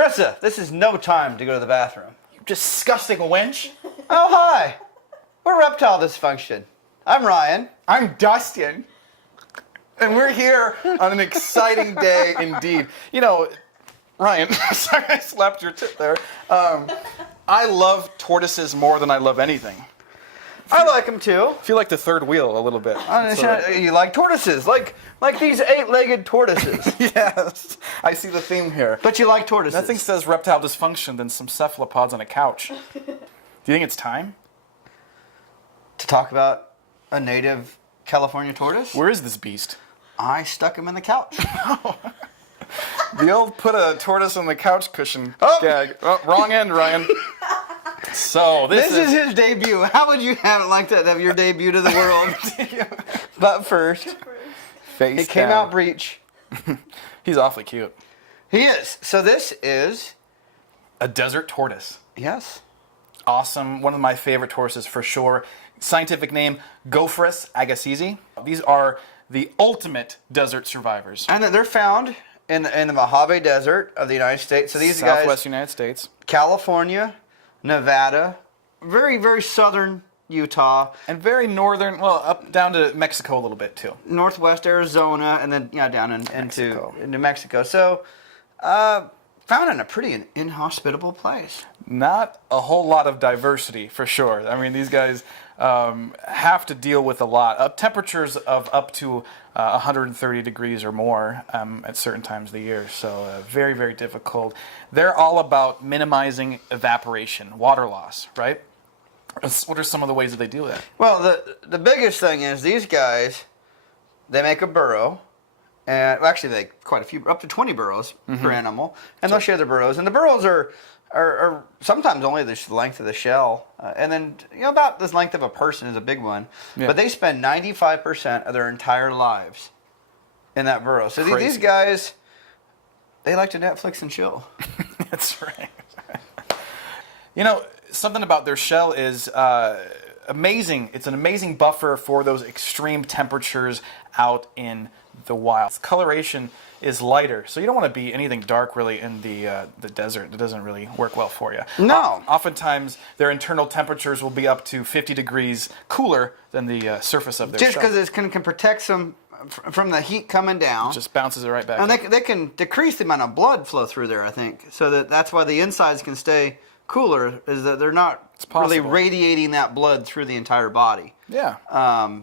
Carissa, this is no time to go to the bathroom. You disgusting wench. Oh, hi. We're Reptile Dysfunction. I'm Ryan. I'm Dustin. And we're here on an exciting day indeed. You know, Ryan, sorry I slapped your tip there. I love tortoises more than I love anything. I like them too. I feel like the third wheel a little bit. You like tortoises, like these 8-legged tortoises. Yes, I see the theme here. But you like tortoises. Nothing says reptile dysfunction than some cephalopods on a couch. Do you think it's time to talk about a native California tortoise? Where is this beast? I stuck him in the couch. The old put a tortoise on the couch cushion gag. Oh, wrong end, Ryan. So this is his debut. How would you have it like that? Have your debut to the world? But first, face he came down. out breech. He's awfully cute. He is. So this is a desert tortoise. Yes. Awesome. One of my favorite tortoises for sure. Scientific name, Gophorus agassizi. These are the ultimate desert survivors. And they're found in the Mojave Desert of the United States. So these Southwest guys, United States. California, Nevada, very, very southern Utah. And very northern, well, up down to Mexico a little bit too. Northwest Arizona, and then down into Mexico. So found in a pretty inhospitable place. Not a whole lot of diversity, for sure. I mean, these guys have to deal with a lot. Temperatures of up to 130 degrees or more at certain times of the year. So very, very difficult. They're all about minimizing evaporation, water loss, right? What are some of the ways that they do that? Well, the biggest thing is these guys, they make a burrow. And well, actually, they quite a few, up to 20 burrows per animal. And they'll share their burrows. And the burrows are sometimes only the length of the shell, and then about this length of a person is a big one. Yeah. But they spend 95% of their entire lives in that burrow. So these guys, they like to Netflix and chill. That's right. You know, something about their shell is amazing. It's an amazing buffer for those extreme temperatures out in the wild. Coloration is lighter, so you don't want to be anything dark really in the desert. It doesn't really work well for you. No. Oftentimes, their internal temperatures will be up to 50 degrees cooler than the surface of their shell. Just because it can protect them from the heat coming down. It just bounces it right back. And they can decrease the amount of blood flow through there, I think, so that's why the insides can stay cooler, is that they're not really radiating that blood through the entire body. Yeah.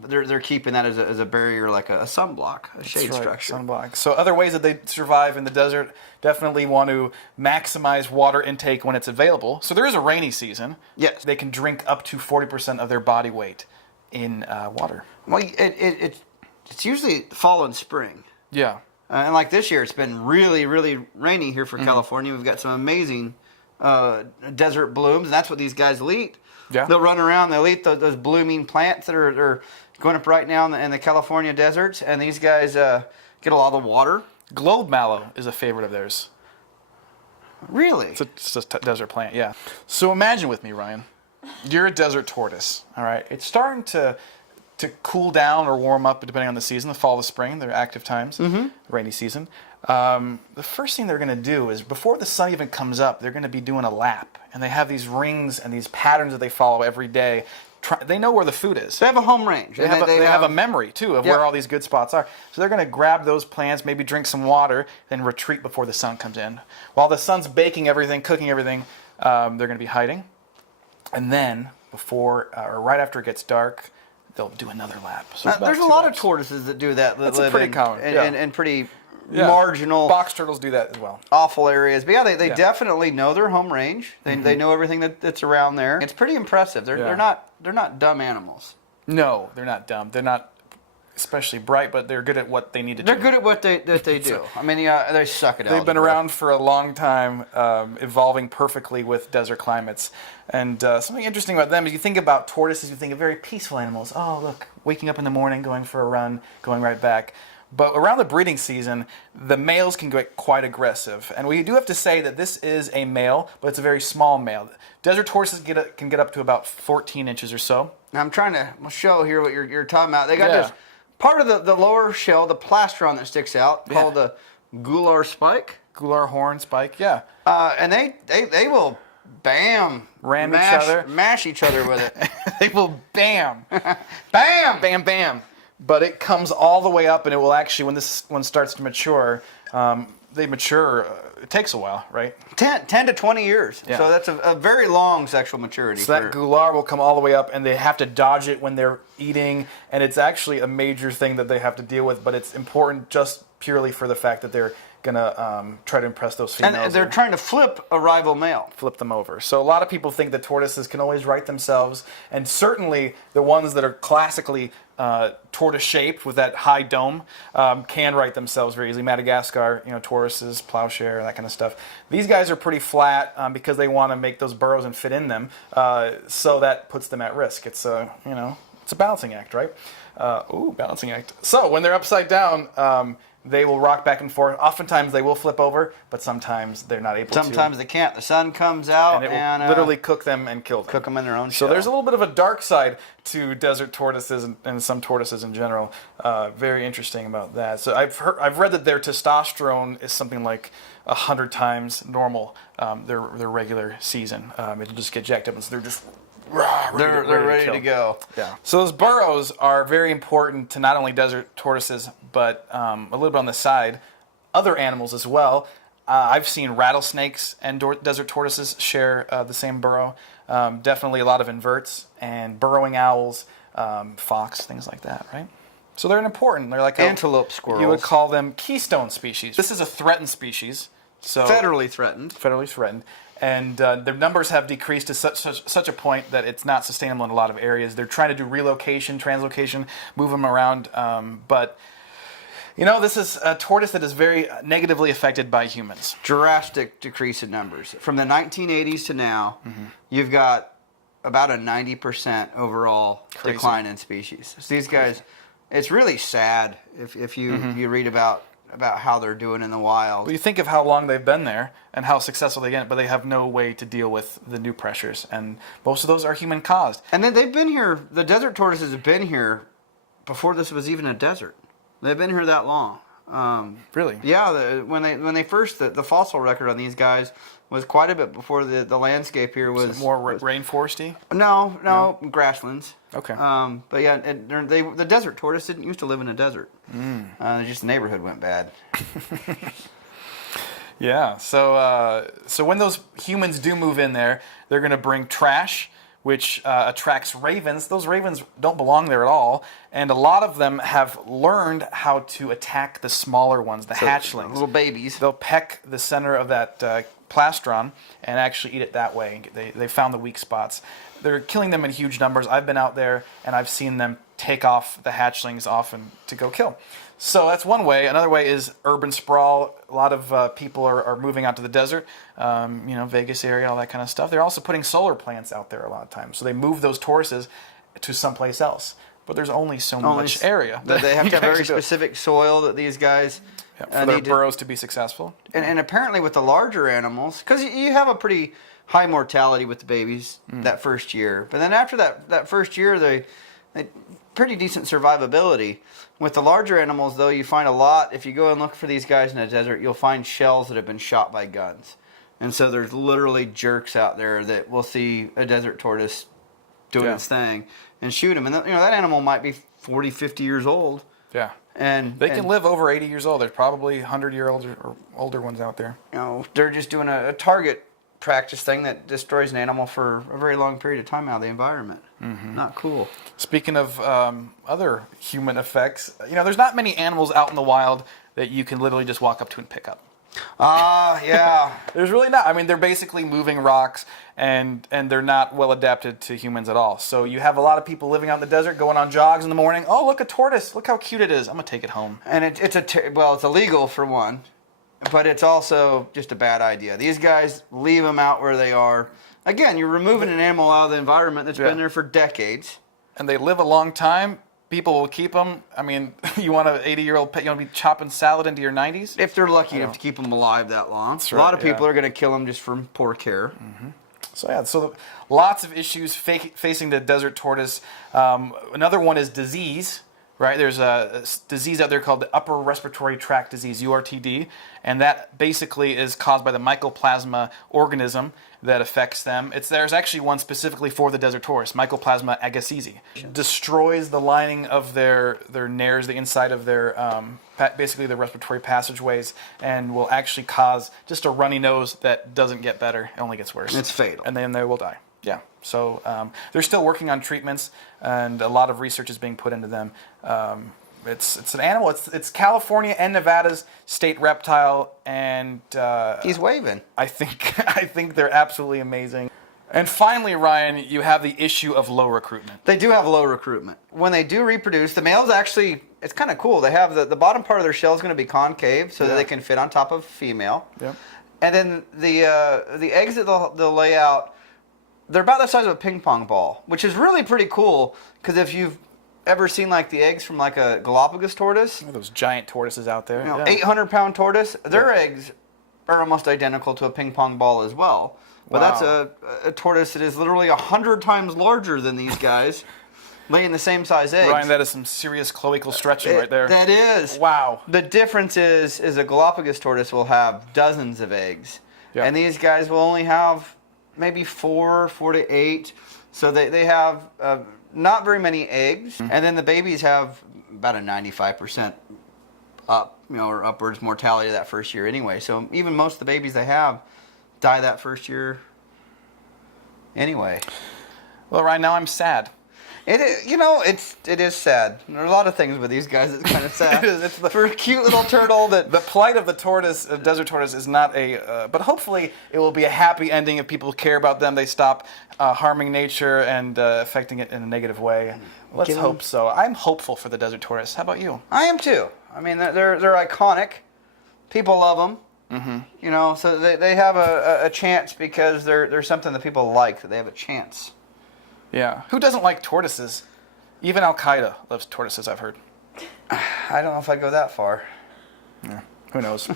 They're keeping that as a barrier, like a sunblock, a shade structure. Sunblock. So other ways that they survive in the desert, definitely want to maximize water intake when it's available. So there is a rainy season. Yes. They can drink up to 40% of their body weight in water. Well, it's usually fall and spring. Yeah. And like this year, it's been really, really rainy here for California. We've got some amazing desert blooms, and that's what these guys will eat. Yeah. They'll run around, they'll eat those blooming plants that are going up right now in the California deserts, and these guys get a lot of water. Globe mallow is a favorite of theirs. Really? It's a desert plant, yeah. So imagine with me, Ryan, you're a desert tortoise, all right? It's starting to cool down or warm up depending on the season, the fall, the spring, they're active times, rainy season. The first thing they're going to do is, before the sun even comes up, they're going to be doing a lap. And they have these rings and these patterns that they follow every day. They know where the food is. They have a home range. They have a memory, too, of where all these good spots are. So they're going to grab those plants, maybe drink some water, then retreat before the sun comes in. While the sun's baking everything, cooking everything, they're going to be hiding. And then, before or right after it gets dark, they'll do another lap. So there's a lot of tortoises that do that. That's pretty common. And pretty marginal. Box turtles do that as well. Awful areas. But yeah, they definitely know their home range. They know everything that's around there. It's pretty impressive. They're not dumb animals. No, they're not dumb. They're not especially bright, but they're good at what they need to do. They're good at what they do. I mean, they suck at it. They've been around for a long time, evolving perfectly with desert climates. And something interesting about them is, you think about tortoises, you think of very peaceful animals. Oh, look, waking up in the morning, going for a run, going right back. But around the breeding season, the males can get quite aggressive. And we do have to say that this is a male, but it's a very small male. Desert tortoises can get up to about 14 inches or so. Now, I'm trying to show here what you're talking about. They got this part of the lower shell, the plastron that sticks out, called the gular spike. Gular horn spike, yeah. And they will Ram mash, each other. mash each other with it. They will bam. Bam! Bam, bam. But it comes all the way up, and it will actually, when this one starts to mature, they mature, it takes a while, right? 10 to 20 years. Yeah. So that's a very long sexual maturity. So that gular will come all the way up, and they have to dodge it when they're eating, and it's actually a major thing that they have to deal with, but it's important just purely for the fact that they're going to try to impress those females. And they're trying to flip a rival male. Flip them over. So a lot of people think that tortoises can always right themselves, and certainly the ones that are classically tortoise-shaped with that high dome can right themselves very easily. Madagascar, tortoises, plowshare, that kind of stuff. These guys are pretty flat because they want to make those burrows and fit in them, so that puts them at risk. It's it's a balancing act, right? Balancing act. So when they're upside down, they will rock back and forth. Oftentimes they will flip over, but sometimes they're not able to. Sometimes they can't. The sun comes out and it will literally cook them and kill them. Cook them in their own So shell. there's a little bit of a dark side to desert tortoises and some tortoises in general. Very interesting about that. So I've read that their testosterone is something like 100 times normal. Their regular season. It'll just get jacked up, and so they're just. They're ready to go. Yeah. So those burrows are very important to not only desert tortoises, but a little bit on the side, other animals as well. I've seen rattlesnakes and desert tortoises share the same burrow. Definitely a lot of inverts and burrowing owls, fox, things like that, right? So they're important. They're like antelope squirrels. You would call them keystone species. This is a threatened species. So federally threatened. Federally threatened. And their numbers have decreased to such a point that it's not sustainable in a lot of areas. They're trying to do relocation, translocation, move them around. But, this is a tortoise that is very negatively affected by humans. Drastic decrease in numbers. From the 1980s to now, you've got about a 90% overall decline in species. So these guys, it's really sad if you read about how they're doing in the wild. Well, you think of how long they've been there and how successful they get, but they have no way to deal with the new pressures, and most of those are human caused. And then they've been here. The desert tortoises have been here before this was even a desert. They've been here that long. Really? Yeah. When they first the fossil record on these guys was quite a bit before the landscape here was more rainforesty. No, grasslands. Okay. But yeah, the desert tortoise didn't used to live in a desert. Just the neighborhood went bad. Yeah. So when those humans do move in there, they're going to bring trash, which attracts ravens. Those ravens don't belong there at all, and a lot of them have learned how to attack the smaller ones, the hatchlings. Little babies. They'll peck the center of that plastron and actually eat it that way. They found the weak spots. They're killing them in huge numbers. I've been out there and I've seen them take off the hatchlings often to go kill. So that's one way. Another way is urban sprawl. A lot of people are moving out to the desert, Vegas area, all that kind of stuff. They're also putting solar plants out there a lot of times. So they move those tortoises to someplace else. But there's only so much area. They have to have very specific soil that these guys for their burrows to be successful. And apparently with the larger animals, because you have a pretty high mortality with the babies that first year. But then after that first year, they pretty decent survivability. With the larger animals, though, you find a lot. If you go and look for these guys in the desert, you'll find shells that have been shot by guns. And so there's literally jerks out there that will see a desert tortoise doing its thing and shoot him. And that animal might be 40, 50 years old. Yeah. And they can live over 80 years old. There's probably 100-year-olds or older ones out there. They're just doing a target practice thing that destroys an animal for a very long period of time out of the environment. Not cool. Speaking of other human effects, there's not many animals out in the wild that you can literally just walk up to and pick up. Yeah. There's really not. I mean, they're basically moving rocks, and they're not well adapted to humans at all. So you have a lot of people living out in the desert, going on jogs in the morning. Oh, look, a tortoise. Look how cute it is. I'm going to take it home. And it's illegal for one, but it's also just a bad idea. These guys leave them out where they are. Again, you're removing an animal out of the environment that's been there for decades. And they live a long time. People will keep them. I mean, you want an 80-year-old pet, you want to be chopping salad into your 90s? If they're lucky enough to keep them alive that long. That's A right, lot of people are going to kill them just from poor care. So lots of issues facing the desert tortoise. Another one is disease. right? There's a disease out there called the upper respiratory tract disease, URTD, and that basically is caused by the mycoplasma organism that affects them. There's actually one specifically for the desert tortoise, Mycoplasma agassiz. Destroys the lining of their nares, the inside of their basically their respiratory passageways, and will actually cause just a runny nose that doesn't get better, it only gets worse. It's fatal. And then they will die. Yeah. So they're still working on treatments, and a lot of research is being put into them. It's an animal. It's California and Nevada's state reptile, and He's waving. I think they're absolutely amazing. And finally, Ryan, you have the issue of low recruitment. They do have low recruitment. When they do reproduce, the males actually, it's kind of cool. They have the bottom part of their shell is going to be concave so that they can fit on top of a female. Yep. And then the eggs that they'll lay out, they're about the size of a ping pong ball, which is really pretty cool because if you've ever seen like the eggs from like a Galapagos tortoise, Those giant tortoises out there. 800-pound tortoise, their eggs are almost identical to a ping pong ball as well. But Wow. that's a tortoise that is literally 100 times larger than these guys, laying the same size eggs. Ryan, that is some serious cloacal stretching right there. That is. Wow. The difference is a Galapagos tortoise will have dozens of eggs, Yep. and these guys will only have maybe 4 to 8. So they have not very many eggs, and then the babies have about a 95% or upwards mortality that first year anyway. So even most of the babies they have die that first year anyway. Well, Ryan, now I'm sad. It is sad. There are a lot of things with these guys that's kind of sad. It's for a cute little turtle that The plight of the tortoise, desert tortoise, is not but hopefully it will be a happy ending if people care about them. They stop harming nature and affecting it in a negative way. Let's hope so. I'm hopeful for the desert tortoise. How about you? I am too. I mean, they're iconic. People love them. Mm-hmm. So they have a chance because they're something that people like. That they have a chance. Yeah. Who doesn't like tortoises? Even Al Qaeda loves tortoises, I've heard. I don't know if I'd go that far. Yeah. Who knows?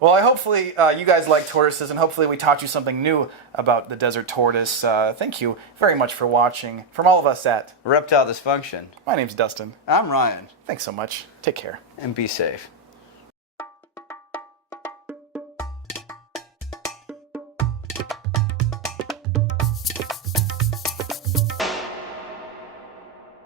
Well, hopefully you guys like tortoises, and hopefully we taught you something new about the desert tortoise. Thank you very much for watching. From all of us at Reptile Dysfunction. My name's Dustin. I'm Ryan. Thanks so much. Take care. And be safe.